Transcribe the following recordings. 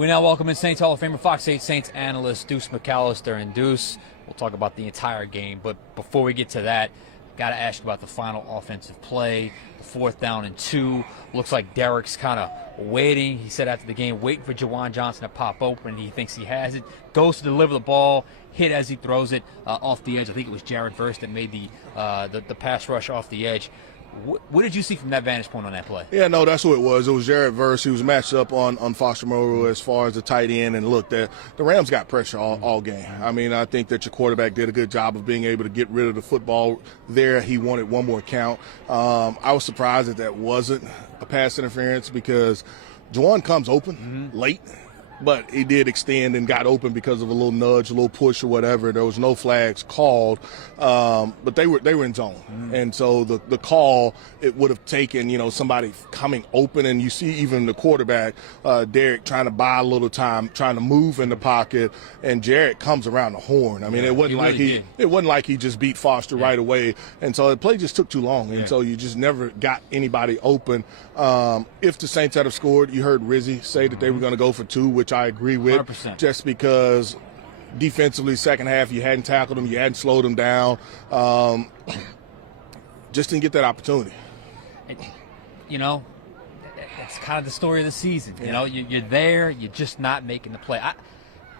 We now welcome in Saints Hall of Famer, Fox 8 Saints analyst Deuce McAllister. And Deuce, we'll talk about the entire game, but before we get to that, got to ask about the final offensive play, the 4th down and 2. Looks like Derek's kind of waiting. He said after the game, waiting for Juwan Johnson to pop open. He thinks he has it. Goes to deliver the ball, hit as he throws it off the edge. I think it was Jared Verse that made the pass rush off the edge. What did you see from that vantage point on that play? Yeah, no, that's who it was. It was Jared Verse. He was matched up on Foster Moreau as far as the tight end. And look, the Rams got pressure all game. I mean, I think that your quarterback did a good job of being able to get rid of the football there. He wanted one more count. I was surprised that wasn't a pass interference because Juwan comes open late. But he did extend and got open because of a little nudge, a little push or whatever. There was no flags called, but they were in zone. And so the call, it would have taken, somebody coming open. And you see even the quarterback, Derek, trying to buy a little time, trying to move in the pocket. And Jared comes around the horn. I mean, it wasn't like he just beat Foster right away. And so the play just took too long. And so you just never got anybody open. If the Saints had have scored, you heard Rizzy say that they were going to go for 2, which I agree with, 100%. Just because defensively, second half, you hadn't tackled them, you hadn't slowed them down. Just didn't get that opportunity. It's kind of the story of the season. You're there, you're just not making the play.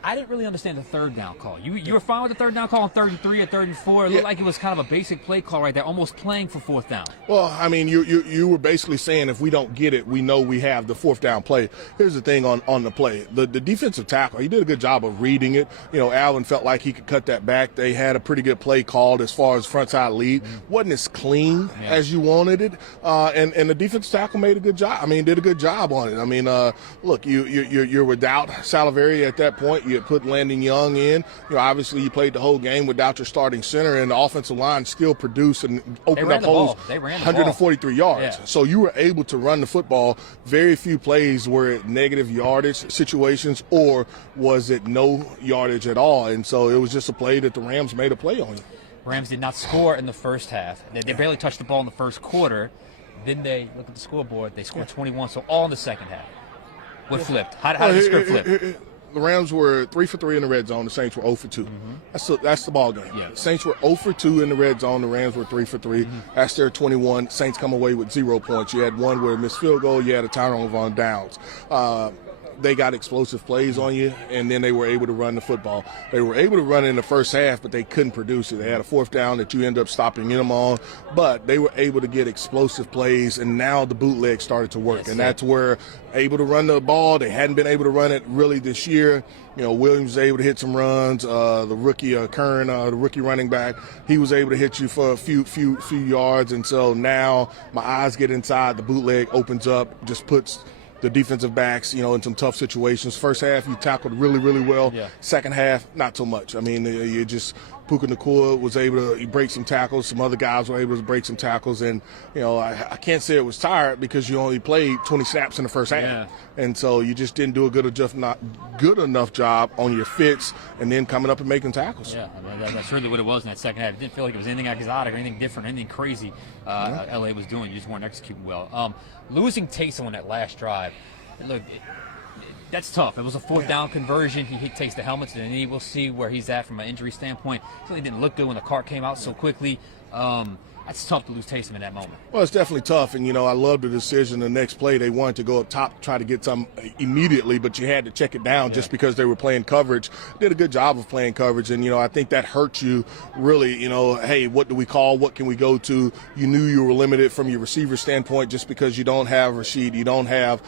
I didn't really understand the 3rd down call. You were fine with the 3rd down call on 33 or 34. It looked like it was kind of a basic play call right there, almost playing for 4th down. Well, I mean, you were basically saying if we don't get it, we know we have the 4th down play. Here's the thing on the play. The defensive tackle, he did a good job of reading it. Alvin felt like he could cut that back. They had a pretty good play called as far as frontside lead. Wasn't as clean as you wanted it. And the defensive tackle made a good job. I mean, did a good job on it. I mean, look, you're without Saliveri at that point. You put Landon Young in. Obviously you played the whole game without your starting center, and the offensive line still produced and opened up holes 143 yards. Yeah. So you were able to run the football. Very few plays were negative yardage situations, or was it no yardage at all. And so it was just a play that the Rams made a play on you. Rams did not score in the first half. They barely touched the ball in the first quarter. Then they look at the scoreboard. They scored 21, so all in the second half. What flipped? How did the script flip? The Rams were 3 for 3 in the red zone. The Saints were 0 for 2. That's the ball game. Yeah. The Saints were 0 for 2 in the red zone. The Rams were 3 for 3. That's their 21. Saints come away with 0 points. You had one where a missed field goal. You had a turnover on downs. They got explosive plays on you, and then they were able to run the football. They were able to run in the first half, but they couldn't produce it. They had a 4th down that you end up stopping them on, but they were able to get explosive plays, and now the bootleg started to work. And that's where able to run the ball. They hadn't been able to run it really this year. Williams was able to hit some runs. The rookie Kern, the rookie running back, he was able to hit you for a few yards. And so now my eyes get inside. The bootleg opens up, just puts the defensive backs, in some tough situations. First half, you tackled really, really well. Yeah. Second half, not so much. I mean, you just Puka Nacua was able to break some tackles. Some other guys were able to break some tackles. And, I can't say it was tired because you only played 20 snaps in the first half. Yeah. And so you just didn't do a good enough job on your fits and then coming up and making tackles. Yeah, I mean, that's really what it was in that second half. It didn't feel like it was anything exotic or anything different, anything crazy LA was doing. You just weren't executing well. Losing Taysom on that last drive, look, that's tough. It was a 4th down conversion. He takes the helmets, and then we'll see where he's at from an injury standpoint. It really didn't look good when the cart came out so quickly. That's tough to lose Taysom in that moment. Well, it's definitely tough, and, I love the decision. The next play, they wanted to go up top to try to get some immediately, but you had to check it down just because they were playing coverage. Did a good job of playing coverage, and, I think that hurt you really, hey, what do we call? What can we go to? You knew you were limited from your receiver standpoint just because you don't have Rashid, you don't have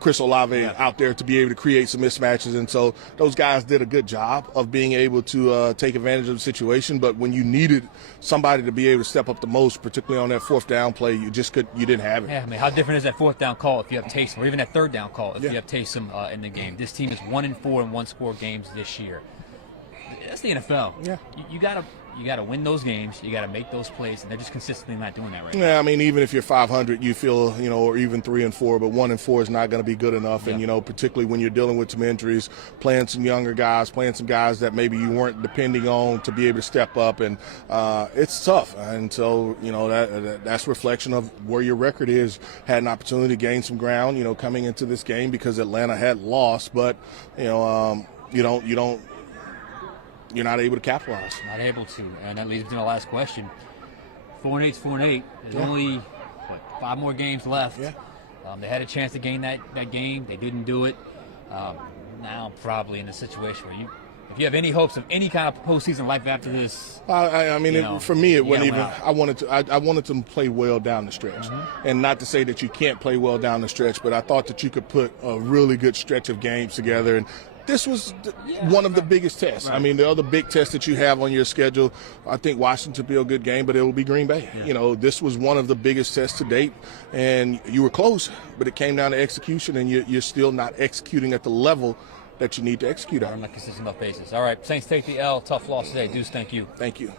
Chris Olave out there to be able to create some mismatches. And so those guys did a good job of being able to take advantage of the situation. But when you needed somebody to be able to step up the most, particularly on that 4th down play, you didn't have it. Yeah, I mean, how different is that 4th down call if you have Taysom, or even that 3rd down call if you have Taysom in the game? This team is 1-4 in one-score games this year. That's the NFL. Yeah. You got to you got to win those games. You got to make those plays, and they're just consistently not doing that right now. Yeah, I mean, even if you're 500, you feel, or even 3-4, but 1-4 is not going to be good enough. Yeah. And, particularly when you're dealing with some injuries, playing some younger guys, playing some guys that maybe you weren't depending on to be able to step up. And it's tough. And so, that's reflection of where your record is. Had an opportunity to gain some ground, coming into this game because Atlanta had lost, but, you're not able to capitalize. Not able to, and that leads to my last question. 4-8's 4-8. There's only 5 more games left. Yeah. They had a chance to gain that game. They didn't do it. Now probably in a situation where if you have any hopes of any kind of postseason life after this. For me, it wasn't even. out. I wanted to play well down the stretch, and not to say that you can't play well down the stretch, but I thought that you could put a really good stretch of games together. And this was one of the biggest tests. Right. I mean, the other big test that you have on your schedule, I think Washington will be a good game, but it will be Green Bay. Yeah. This was one of the biggest tests to date, and you were close, but it came down to execution, and you're still not executing at the level that you need to execute On a consistent enough basis. All right, Saints take the L. Tough loss today. Deuce, thank you. Thank you.